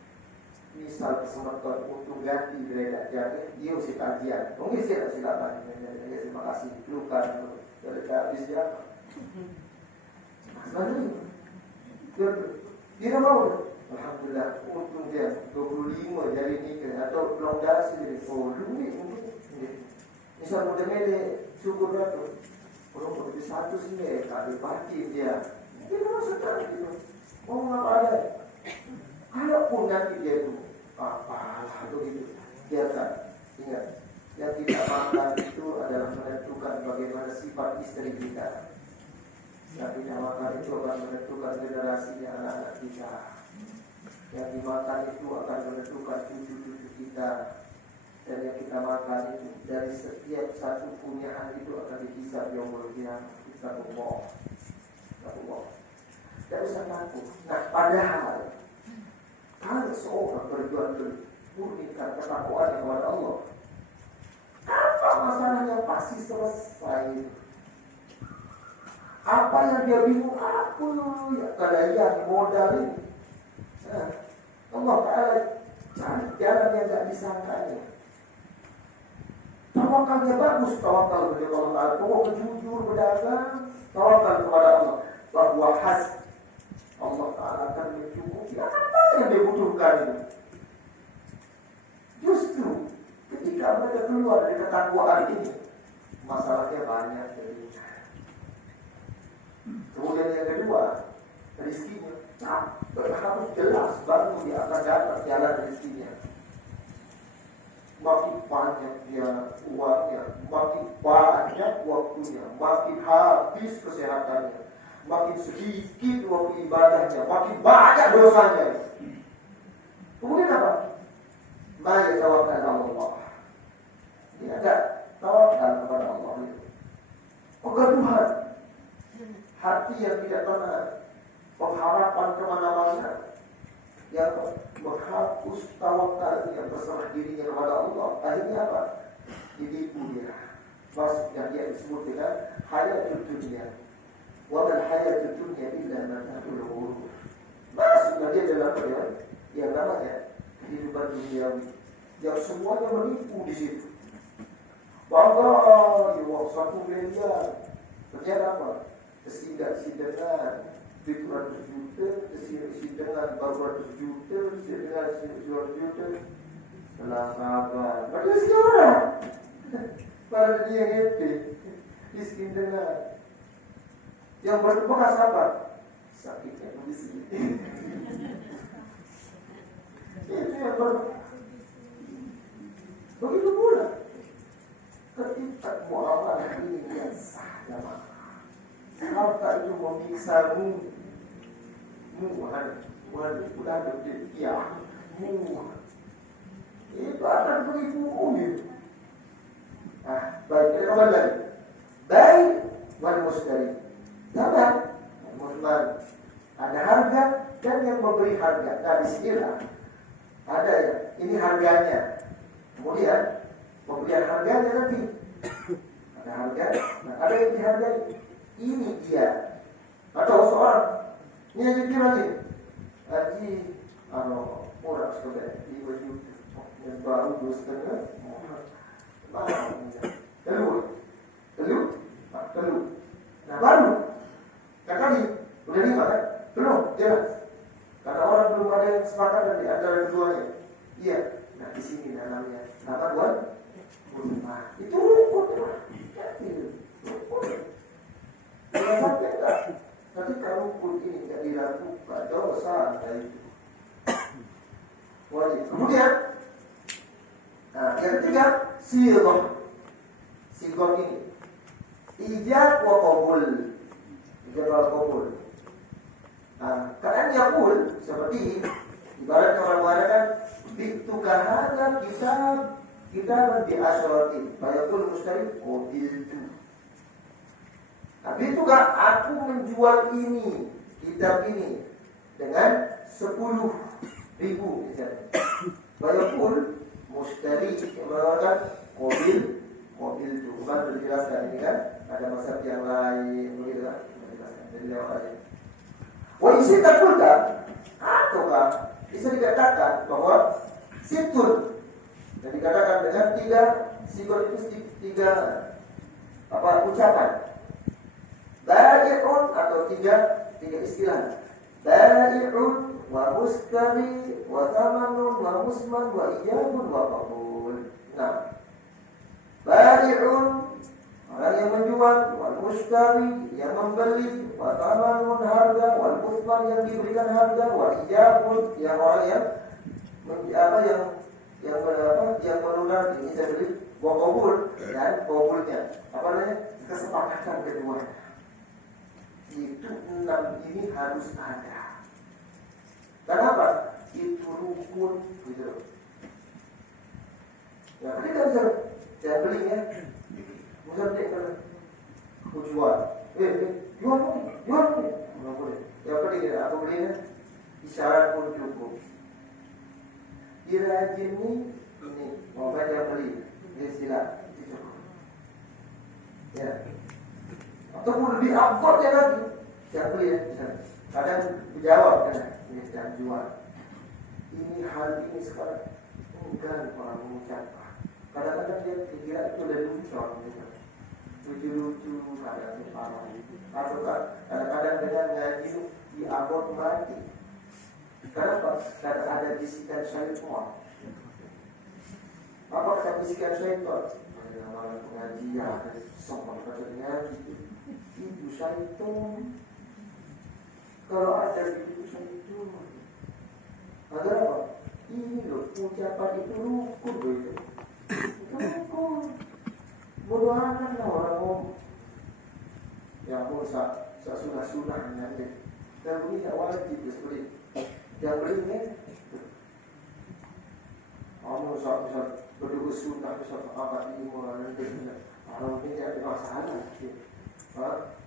Misal kesempatan untuk ganti beredar jadi dia usah kajian. Mungkin saya tak silakan. Terima kasih. Lukan. Dari habis dia. Sebenarnya dia mau. Alhamdulillah untung dia 25 jadi nikah atau prolongasi jadi lebih mungkin. Misal mudah mele syukur datuk. Kalau mau lebih satu sini ada parti dia. Dia masuk gitu. Mau apa ada? Kalaupun nanti dia itu apalah begitu. Biarkan. Ingat. Yang kita makan itu adalah menentukan bagaimana sifat istri kita. Yang kita makan itu akan menentukan generasinya anak-anak kita. Yang dimakan itu akan menentukan cucu-cucu kita. Dan yang kita makan itu dari setiap satu punyaan itu akan dihisab yaumul qiyamah. Kita Allah. Tidak usah takut. Nah padahal kalau seorang berjual beli murnikan ketakwaan kepada Allah. Apa masalahnya pasti selesai. Apa yang dia bingung, aku ya kadang modal ini. Allah Ta'ala cari jalan yang gak disangkanya. Tawakalnya bagus, tawakal kepada Allah Ta'ala. Tawakal jujur berdagang, tawakal kepada Allah. Bahwa Allah Ta'ala akan mencukupi apa yang dia butuhkan itu. Justru ketika mereka keluar dari ketakwaan ini, masalahnya banyak. Kemudian yang kedua, rezekinya harus jelas, baru dia akan dapat jalan rezekinya. Makin banyak dia uangnya, makin banyak waktunya, makin habis kesehatannya, makin sedikit waktu ibadahnya, makin banyak dosanya. Kemudian apa? Maya tawakal Allah. Dia ada tawakal kepada Allah itu. Kegaduhan, hati yang tidak pernah pengharapan kemana-mana, yang menghapus tawakal, yang berserah dirinya kepada Allah. Akhirnya apa? Ditipu dia. Maksud yang dia disebut dengan hayatul dunia. Wa mal hayatul dunia illa mata'ul ghurur. Maksudnya dia adalah yang namanya kehidupan duniawi, yang semuanya menipu di situ. Bangga, uang 1 miliar. Ternyata apa? Kesidangan 700 juta, kesidangan baru 100 juta, kesidangan 200 juta. Telah sabar. Macam sekarang. Pada dia happy. Miskin dengan yang berbekas apa? Sakitnya di sini. Itu yang begitu pula ketika muamalah ini yang sah dan harta itu memiksamu udah berdekia itu akan beribu gitu. Baik, kita kembali lagi. Baik wal mustari. Sabar, musman. Ada harga dan yang memberi harga. Nah, disinilah ada ya, ini harganya. Kemudian pemberian harganya nanti ada harga, nah ada yang dihargai. Ini dia. Atau seorang ini yang dipilih haji, murah sekali, 5 juta, yang baru 2,5. Telur. Nah baru, kali udah 5 kan? Belum, jelas. Karena orang belum ada yang sepakat di antara keduanya. Iya. Nah di sini namanya apa buat? Itu rukun. Rukun. Jangan sampai enggak. Ketika rukun ini tidak dilakukan, dosa itu. Wajib. Kemudian, yang ketiga, sirah. Sirah ini ijab wa qabul. Ijab wa qabul. Kadang yaqul seperti ibarat orang mengatakan bitukahaga kita di asyarati bayaqul mustari qabiltu. Tapi itu kan aku menjual ini, kitab ini dengan 10.000 misalnya. Bayaqul mustari yang mengatakan qabil itu bukan dijelaskan ini kan ada mazhab yang lain begitu kan menjelaskan dari lewat isi terkuda ataukah bisa dikatakan bahwa situn dan dikatakan dengan 3 sikor itu 3 ucapan bai'un atau 3 istilah bai'un wa mustari wa thamanun wa musman wa iyabun wa qabul. Nah, bai'un orang yang menjual, wal mustari yang membeli, wa thamanun harga, wal musman yang diberikan harga, wal ijabun yang orang yang menunar ini saya beli, wa qabul dan qabulnya. Apa namanya? Kesepakatan kedua. Itu 6 ini harus ada. Kenapa? Itu rukun gitu. Ya, ini kan saya belinya. Misal dia kan jual. Jual. Enggak boleh. Ya beli aku belinya isyarat pun cukup. dirajin ini mau yang beli, dia silakan itu cukup. Ya. Atau mau lebih upward ya lagi, yang beli ya, misalnya. Kadang dijawab kan, ini yang jual. Ini hal ini sekarang enggan orang mengucapkan. Kadang-kadang dia kira itu udah lucu orang gitu. Lucu-lucu, kadang parah. Atau kadang-kadang dengan ngaji di abot mati. Kenapa? Karena ada bisikan syaitan. Apa kata bisikan syaitan? Ada malam pengajian, sopan katanya itu syaitan. Kalau ada itu syaitan. Ada apa? Ini loh, ucapan itu rukun loh itu. Itu rukun. Berdoakanlah orang ngomong. Ya pun sunah-sunahnya deh. Dan ini tak wajib beli. Yang belinya kamu misal berdua sunah misal apa ini mau nanti kalau ini ada masalah.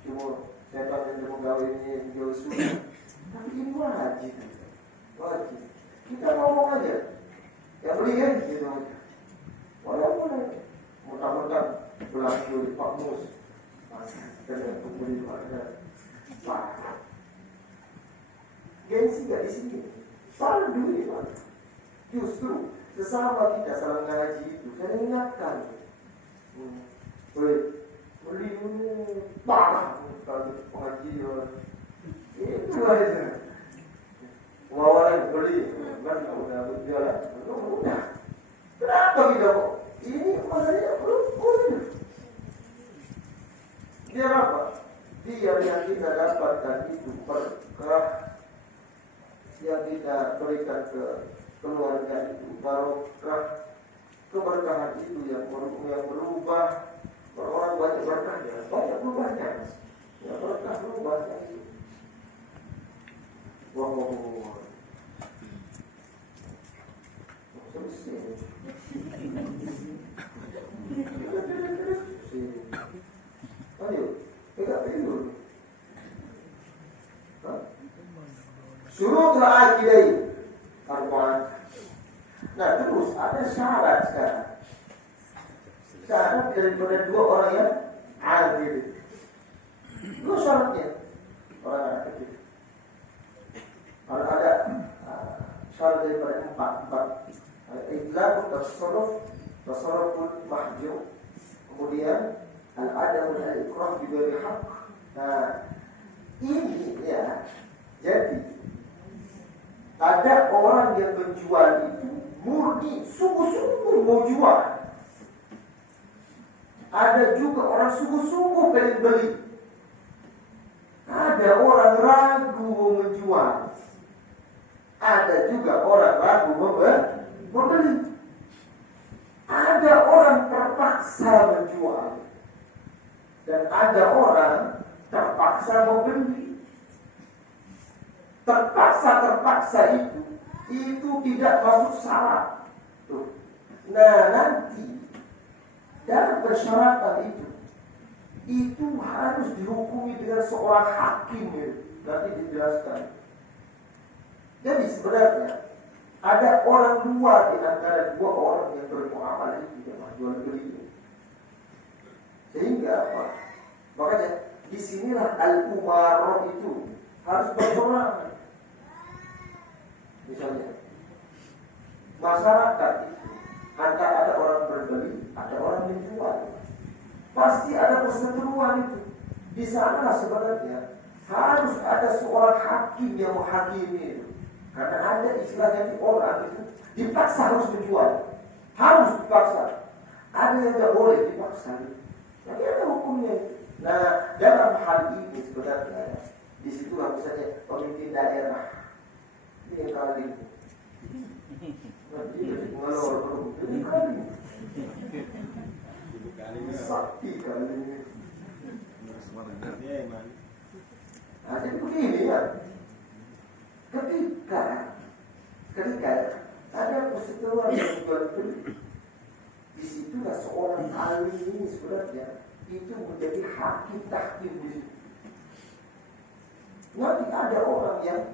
Cuma saya tahu yang mau gawe ini jauh sunah. Tapi ini wajib. Wajib. Kita ngomong aja. Yang beli kan gitu. Walaupun mudah-mudahan pulang dulu Pak Mus. Dan pembeli ada Pak. Gengsi gak di sini. Salah dulu Pak. Justru sesama kita salah ngaji itu saya ingatkan. Beli ini parah kalau pengajian. Itu aja. Orang beli kan udah berjalan. Udah. Kenapa kita kok? Ini masalahnya rukun. Dia apa? Dia yang kita dapatkan itu berkah yang kita berikan ke keluarga itu barokah, keberkahan itu yang berubah. Orang banyak berkahnya, banyak berubahnya. Ya berkah berubahnya itu. Wah. Selesai. Ayo, pegang dulu. Syurutul aqidai arba'ah. Nah terus ada syarat sekarang. Syarat daripada dua orang yang adil. Dua syaratnya orang yang adil. Kalau ada syarat daripada empat. Itlaq tasarruful mahjub. Kemudian al-adam wal ikrah bighairi haqq. Nah ini ya. Jadi ada orang yang menjual itu murni, sungguh-sungguh mau jual. Ada juga orang sungguh-sungguh pengen beli. Ada orang ragu mau menjual. Ada juga orang ragu membeli. Ada orang terpaksa menjual. Dan ada orang terpaksa membeli. Terpaksa itu tidak masuk syarat. Tuh. Nah nanti dalam persyaratan itu harus dihukumi dengan seorang hakim ya. Nanti dijelaskan. Jadi sebenarnya ada orang luar di antara dua orang yang bermuamalah itu yang jual beli. Sehingga apa? Makanya disinilah al-umarah itu harus berperan. Misalnya masyarakat itu antara ada orang berbeli, ada orang menjual. Pasti ada perseteruan itu. Di sana sebenarnya harus ada seorang hakim yang menghakimi itu. Karena ada istilahnya di orang itu dipaksa harus menjual. Harus dipaksa. Ada yang tidak boleh dipaksa. Tapi ada hukumnya. Nah dalam hal ini sebenarnya di situ misalnya pemimpin daerah ini yang kali ngalor ini kali sakti kali ini. Nah jadi begini ya, ketika ada perseteruan yang jual beli, di situlah seorang alim ini sebenarnya itu menjadi hakim tahkim di situ. Nanti ada orang yang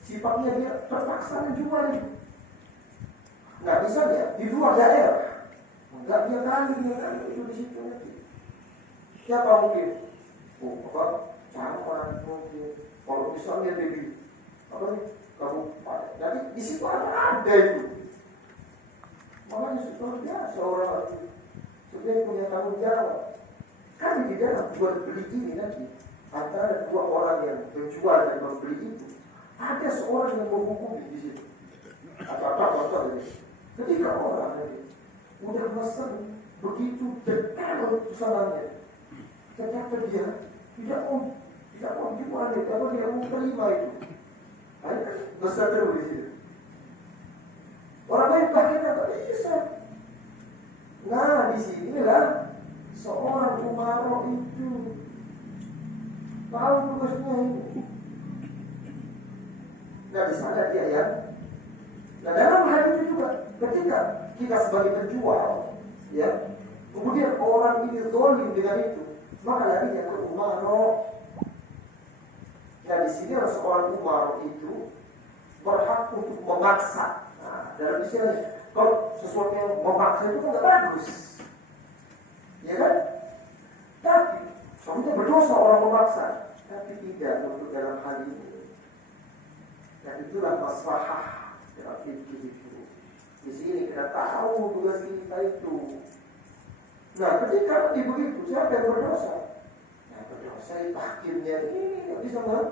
sifatnya dia terpaksa menjual itu. Nah misalnya di luar daerah, nggak dia kali itu di situ nanti. Siapa mungkin? Camat mungkin. Kalau misalnya di kabupaten, jadi di situ ada itu. Makanya luar biasa orang itu sebenarnya punya tanggung jawab. Kan di dalam jual beli ini nanti antara dua orang yang menjual dan membeli itu ada seorang yang menghukumi di situ. Apa ini? Ketika orang ini udah pesan begitu detail pesanannya, ternyata dia tidak mau jual itu, atau tidak mau terima itu. Ada besar terus di situ. Orang lain pakai kata bisa. Nah di sinilah seorang umaro itu tahu tugasnya ini. Nah di sana dia ya. Nah dalam hal itu juga ketika kita sebagai penjual, ya, kemudian orang ini zalim dengan itu, maka larinya ke umaro. Nah di sini seorang umaro itu berhak untuk memaksa. Nah, dalam istilah kalau sesuatu yang memaksa itu kan tidak bagus, ya kan? Tapi sebenarnya berdosa orang memaksa, tapi tidak untuk dalam hal ini. Dan itulah maslahah dalam fikih itu. Di sini kita tahu tugas kita itu. Nah, ketika begitu, siapa yang berdosa? Nah, berdosa itu hakimnya ini nggak bisa kan?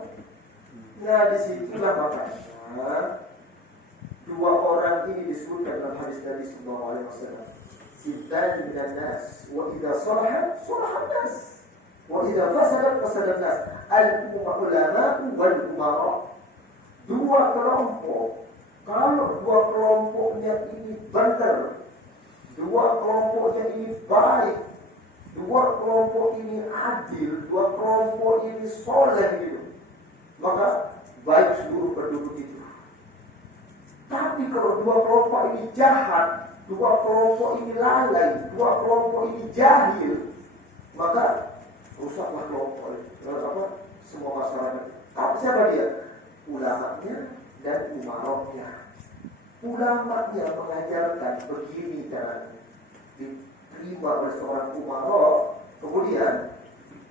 Nah, disitulah makanya dua orang ini disebutkan dalam hadis Nabi sallallahu alaihi wasallam. Sintan minan nas, wa idza salaha salaha nas, wa idza fasada fasada nas. Al-ulama wal umara. Dua kelompok. Kalau dua kelompoknya ini benar, dua kelompoknya ini baik, dua kelompok ini adil, dua kelompok ini soleh gitu, maka baik seluruh penduduk itu. Tapi kalau dua kelompok ini jahat, dua kelompok ini lalai, dua kelompok ini jahil, maka rusaklah kelompok itu. Semua masyarakat. Tapi siapa dia? Ulamanya dan umaroknya. Ulamanya mengajarkan begini caranya, diterima oleh seorang umarok. Kemudian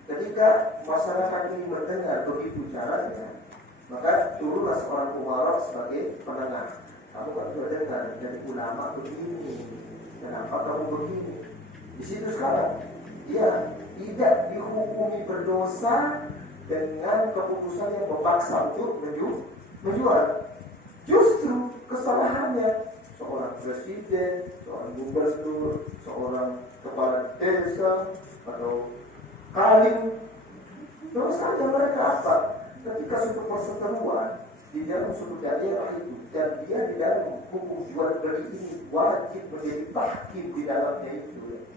ketika masyarakat ini mendengar begitu caranya, maka turunlah seorang umarok sebagai penengah. Kamu kan sudah dengar dari ulama begini, kenapa kamu begini? Di situ sekarang dia tidak dihukumi berdosa dengan keputusan yang memaksa untuk menjual. Justru kesalahannya seorang presiden, seorang gubernur, seorang kepala desa atau kalim, terus saja mereka apa? Ketika suatu perseteruan di dalam suatu daerah itu, dan dia di dalam hukum jual beli ini wajib menjadi tahkim di dalamnya itu,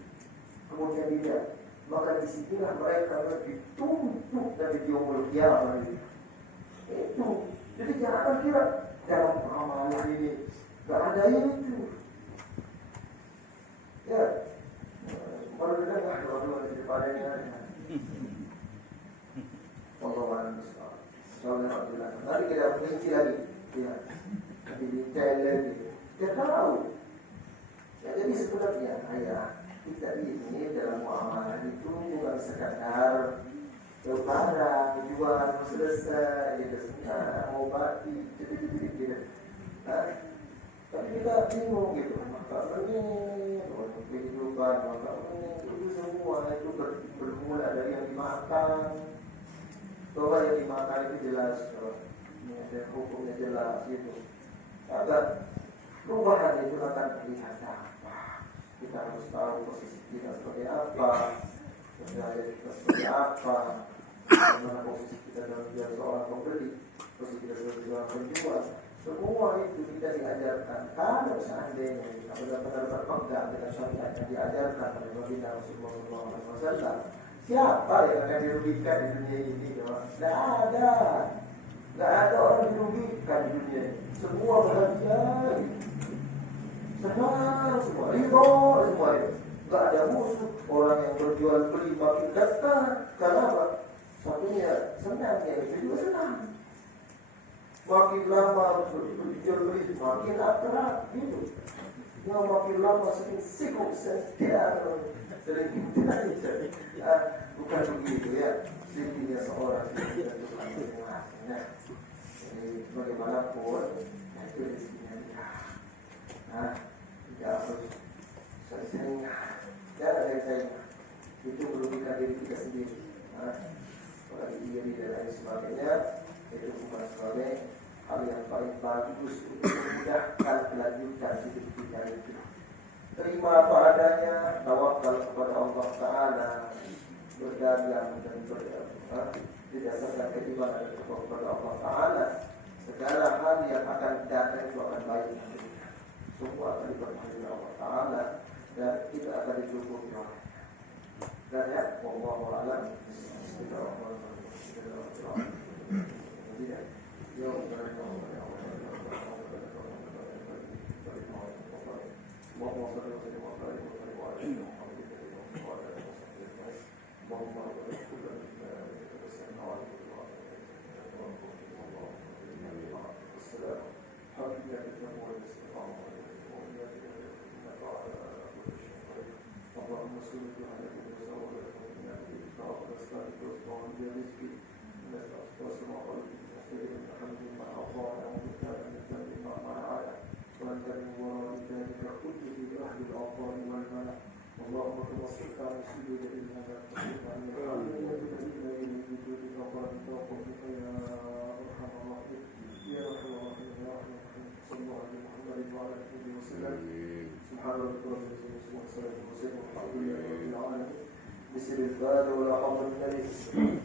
kemudian dia, maka disitulah mereka dituntut dari yaumul qiyamah itu. Jadi jangan kira dalam amalan ini nggak ada itu. Ya, baru dengar kalau daripadanya. Pengalaman besar. Alhamdulillah. Nanti kita rinci lagi. Ya, detail lagi. Kita tahu. Ya, jadi sebenarnya kita ini dalam muamalah itu bukan sekadar barang jual selesai, gitu. Mau bagi, gitu. Tapi kita bingung gitu. Maka ini kehidupan, maka ini itu semua itu bermula dari yang dimakan. Bahwa yang dimakan itu jelas, dan hukumnya jelas gitu. Agar perubahan itu akan terlihat apa? Kita harus tahu posisi kita sebagai apa, kerjaan kita sebagai apa, bagaimana posisi kita dalam menjadi seorang pembeli, posisi kita sebagai seorang penjual. Semua itu kita diajarkan. Kalau seandainya kita benar-benar berpegang dengan syariat yang diajarkan oleh baginda Rasulullah SAW, siapa yang akan dirugikan di dunia ini? Tidak ada. Tidak ada orang dirugikan di dunia ini. Semua bahagia, senang semua, ridho semua itu. Tidak ada musuh. Orang yang berjual beli makin dekat. Karena apa? Satunya senang, yang itu juga senang. Makin lama berjual beli makin akrab gitu. Yang makin lama sering sibuk sentiar, sering jadi bukan begitu ya. Dirinya seorang itu Tuhan masing-masing. Jadi bagaimanapun itu rezekinya dia. Nah, tidak harus sering-sering jangan sering-sering itu merugikan diri kita sendiri. Apalagi iri dan lain sebagainya, itu bukan sebagai hal yang paling bagus untuk memudahkan kelanjutan hidup kita itu. Terima apa adanya, tawakal kepada Allah Ta'ala, berdagang dan berdasarkan keimanan kepada Allah Ta'ala. Segala hal yang akan datang itu akan baik. Semua akan diberkahi oleh Allah Ta'ala dan kita akan dicukupi oleh. Dan ya, wallahu a'lam. اللهم توفق على سجود إلهنا يا أرحم الراحمين يا أرحم الراحمين يا أرحم الراحمين صلى الله على محمد وعلى آله وسلم سبحان ربك رب العزة عما يصفون والحمد لله رب العالمين بسم الله ولا حول ولا قوة إلا بالله